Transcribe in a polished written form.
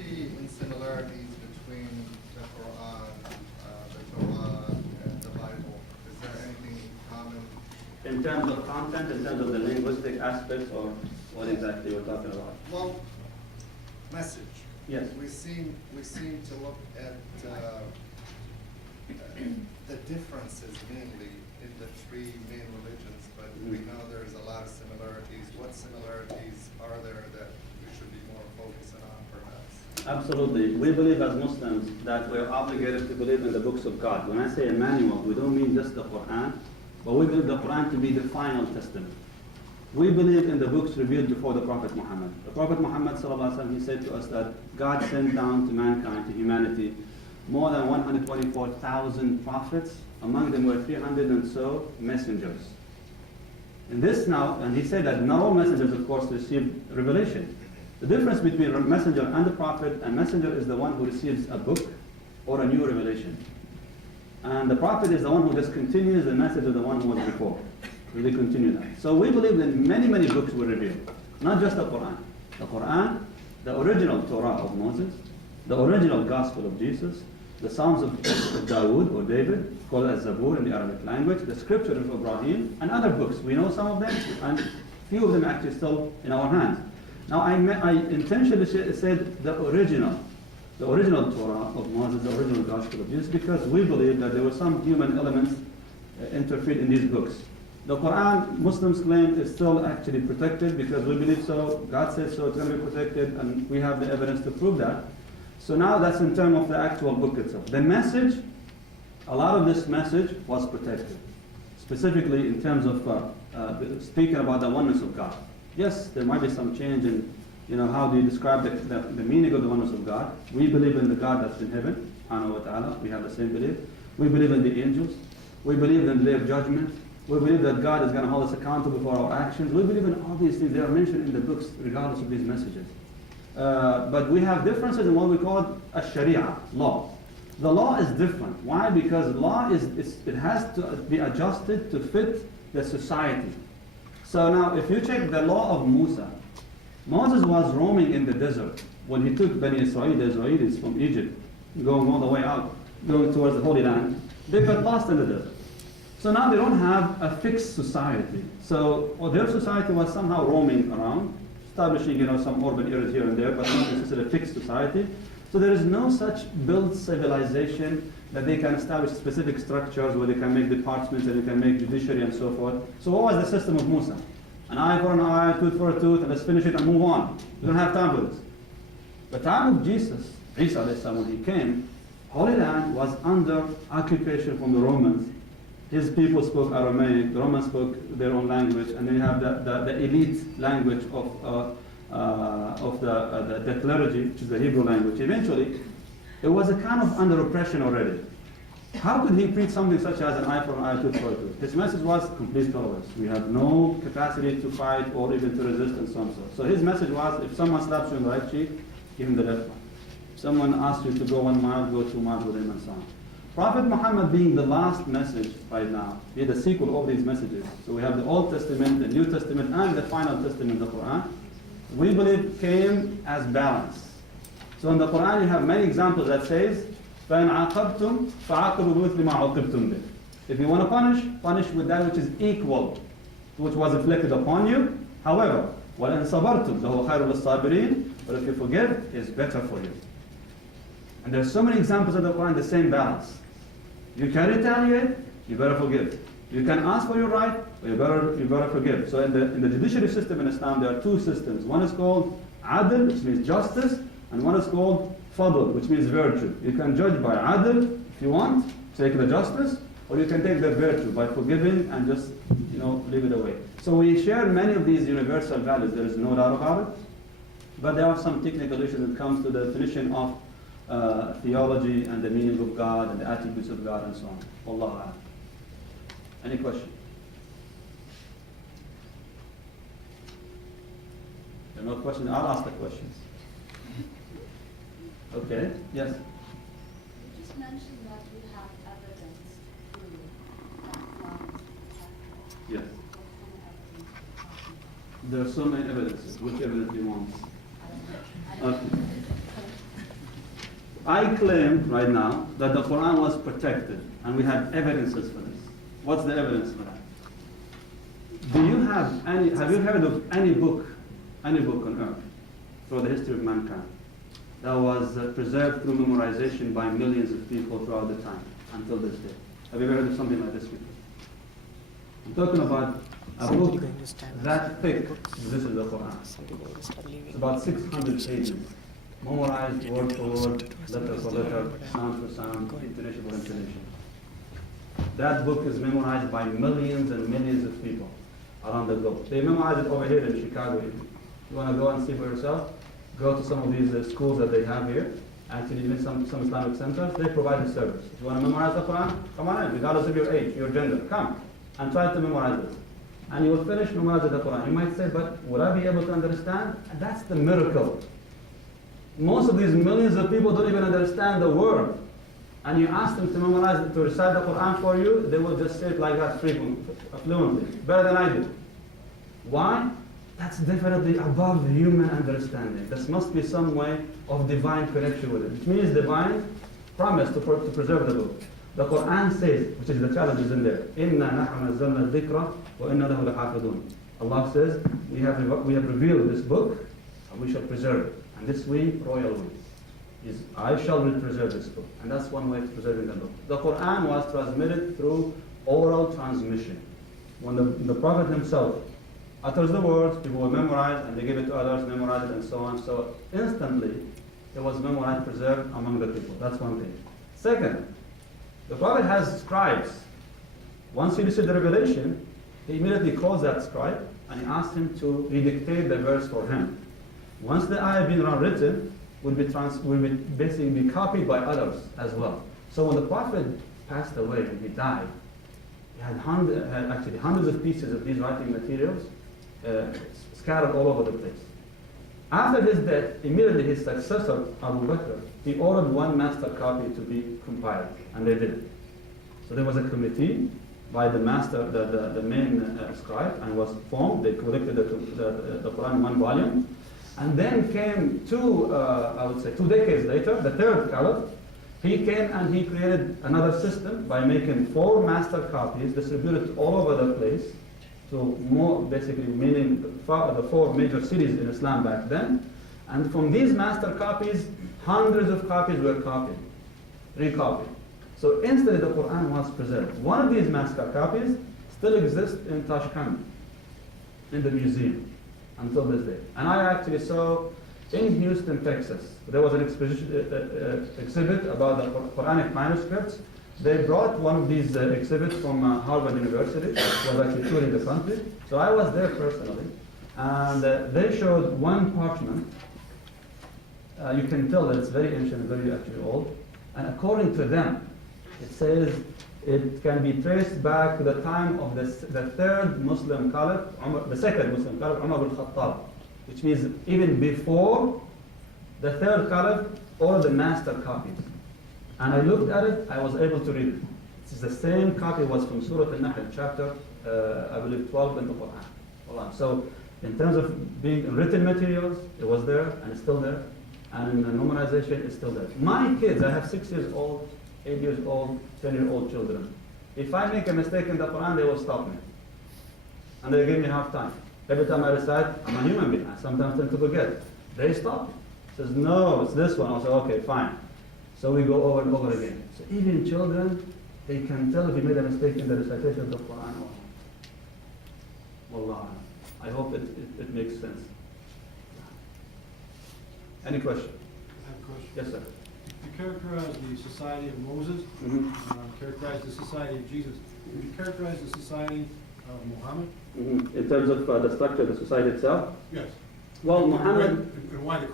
key similarities between the Quran, the Torah, and the Bible? Is there anything common? In terms of content, in terms of the linguistic aspects, or what exactly we're talking about? Well, message. Yes. We seem to look at the differences mainly in the three main religions, but we know there's a lot of similarities. What similarities are there that we should be more focusing on, perhaps? Absolutely. We believe as Muslims that we're obligated to believe in the books of God. When I say a manual, we don't mean just the Quran, but we believe the Quran to be the final testament. We believe in the books revealed before the Prophet Muhammad. The Prophet Muhammad ﷺ, he said to us that God sent down to mankind, to humanity, more than 124,000 prophets. Among them were 300 and so messengers. And this now, and he said that not all messengers, of course, received revelation. The difference between a messenger and a prophet, a messenger is the one who receives a book or a new revelation. And the prophet is the one who just continues the message of the one who was before. They continue that. So we believe that many, many books were revealed, not just the Quran. The Quran, the original Torah of Moses, the original Gospel of Jesus, the Psalms of Dawood or David, called as Zabur in the Arabic language, the Scripture of Ibrahim, and other books. We know some of them, and few of them actually still in our hands. Now I intentionally said the original Torah of Moses, the original Gospel of Jesus, because we believe that there were some human elements interfered in these books. The Quran, Muslims claim, is still actually protected because we believe so, God says so, it's going to be protected, and we have the evidence to prove that. So now that's in terms of the actual book itself. The message, a lot of this message was protected, specifically in terms of speaking about the oneness of God. Yes, there might be some change in how do you describe the meaning of the oneness of God. We believe in the God that's in heaven, subhanahu wa ta'ala. We have the same belief. We believe in the angels. We believe in the day of judgment. We believe that God is going to hold us accountable for our actions. We believe in all these things. They are mentioned in the books, regardless of these messages. But we have differences in what we call a Sharia, law. The law is different. Why? Because law it has to be adjusted to fit the society. So now, if you check the law of Musa, Moses was roaming in the desert when he took Bani Israel, the Israelis from Egypt, going all the way out, going towards the Holy Land. They got lost in the desert. So now they don't have a fixed society. So their society was somehow roaming around, establishing some urban areas here and there, but not necessarily a fixed society. So there is no such built civilization that they can establish specific structures where they can make departments and they can make judiciary and so forth. So what was the system of Musa? An eye for an eye, tooth for a tooth, and let's finish it and move on. We don't have time for this. The time of Jesus, Isa when he came, Holy Land was under occupation from the Romans. His people spoke Aramaic, the Romans spoke their own language, and then you have the elite language of the clergy, which is the Hebrew language. Eventually, it was a kind of under oppression already. How could he preach something such as an eye for an eye, tooth for a tooth? His message was complete tolerance. We have no capacity to fight or even to resist and so on. So his message was, if someone slaps you on the right cheek, give him the left one. If someone asks you to go 1 mile, go 2 miles with him and so on. Prophet Muhammad being the last message right now, he had a sequel of these messages. So we have the Old Testament, the New Testament, and the final testament, the Quran. We believe came as balance. So in the Quran you have many examples that says, فَإِنْ عَاقَبْتُمْ فَعَاقِبُوا بِمِثْلِ مَا عُوقِبْتُمْ بِهِ. If you want to punish with that which is equal to which was inflicted upon you. However, وَلَإِنْ صَبَرْتُمْ لَهُ خَيْرٌ لِلصَّابِرِينَ. But if you forgive, it's better for you. And there's so many examples in the Quran, the same balance. You can retaliate, you better forgive. You can ask for your right, but you better forgive. So in the judiciary system in Islam, there are two systems. One is called adl, which means justice, and one is called fadl, which means virtue. You can judge by adl if you want, take the justice, or you can take the virtue by forgiving and just leave it away. So we share many of these universal values. There is no doubt about it. But there are some technical issues when it comes to the definition of theology and the meaning of God and the attributes of God and so on. Wallahu a'lam. Any question? There are no questions? I'll ask the questions. Okay, yes? You just mentioned that we have evidence through from Yes. There are so many evidences. Which evidence do you want? Okay. I claim right now that the Quran was protected, and we have evidences for this. What's the evidence for that? Have you heard of any book on earth through the history of mankind that was preserved through memorization by millions of people throughout the time until this day? Have you ever heard of something like this before? I'm talking about a book that thick. This is the Quran. It's about 600 pages, memorized word for word, letter for letter, sound for sound, intonation for intonation. That book is memorized by millions and millions of people around the globe. They memorize it over here in Chicago. You want to go and see for yourself? Go to some of these schools that they have here. Actually, even some Islamic centers, they provide the service. If you want to memorize the Quran, come on in, regardless of your age, your gender, come and try to memorize this. And you will finish memorizing the Quran. You might say, but will I be able to understand? And that's the miracle. Most of these millions of people don't even understand the word. And you ask them to memorize, to recite the Quran for you, they will just say it like that fluently, better than I do. Why? That's definitely above human understanding. This must be some way of divine connection with it, which means divine promise to preserve the book. The Quran says, which is the challenge is in there, إِنَّا نَحْنُ نَزَّلْنَا الذِّكْرَ وَإِنَّا لَهُ لَحَافِظُونَ. Allah says, we have revealed this book, and we shall preserve it. And this we, royal we. Is I shall preserve this book. And that's one way of preserving the book. The Quran was transmitted through oral transmission. When the Prophet himself utters the words, people will memorize and they give it to others, memorize it and so on. So instantly, it was memorized, preserved among the people. That's one thing. Second, the Prophet has scribes. Once he received the revelation, he immediately calls that scribe and he asks him to redictate the verse for him. Once the ayah being written, will be basically be copied by others as well. So when the Prophet passed away and he died, he had actually hundreds of pieces of these writing materials scattered all over the place. After his death, immediately his successor, Abu Bakr, he ordered one master copy to be compiled, and they did it. So there was a committee by the master, the main scribe, and was formed. They collected the Quran in one volume. And then came I would say 2 decades later, the third caliph, he came and he created another system by making 4 master copies distributed all over the place, so more basically meaning the 4 major cities in Islam back then. And from these master copies, hundreds of copies were recopied. So instantly the Quran was preserved. One of these master copies still exists in Tashkent, in the museum, until this day. And I actually saw in Houston, Texas, there was an exhibit about the Quranic manuscripts. They brought one of these exhibits from Harvard University. It was actually touring the country. So I was there personally. And they showed one parchment. You can tell that it's very ancient, very actually old. And according to them, it says it can be traced back to the time of the third Muslim caliph, the second Muslim caliph, Umar ibn Khattab, which means even before the third caliph, all the master copies. And I looked at it, I was able to read it. It's the same copy was from Surah Al-Nahl, chapter, I believe, 12 in the Quran. So in terms of being written materials, it was there and it's still there. And in the memorization, it's still there. My kids, I have 6 years old, 8 years old, 10-year-old children. If I make a mistake in the Quran, they will stop me. And they give me half time. Every time I recite, I'm a human being. I sometimes tend to forget. They stop me. Says, no, it's this one. I'll say, okay, fine. So we go over and over again. So even children, they can tell if you made a mistake in the recitation of the Quran. Wallah. I hope it makes sense. Any question? I have a question. Yes, sir. You characterize the society of Moses, characterize the society of Jesus. Would you characterize the society of Muhammad? In terms of the structure of the society itself? Yes. Well, Muhammad... And why the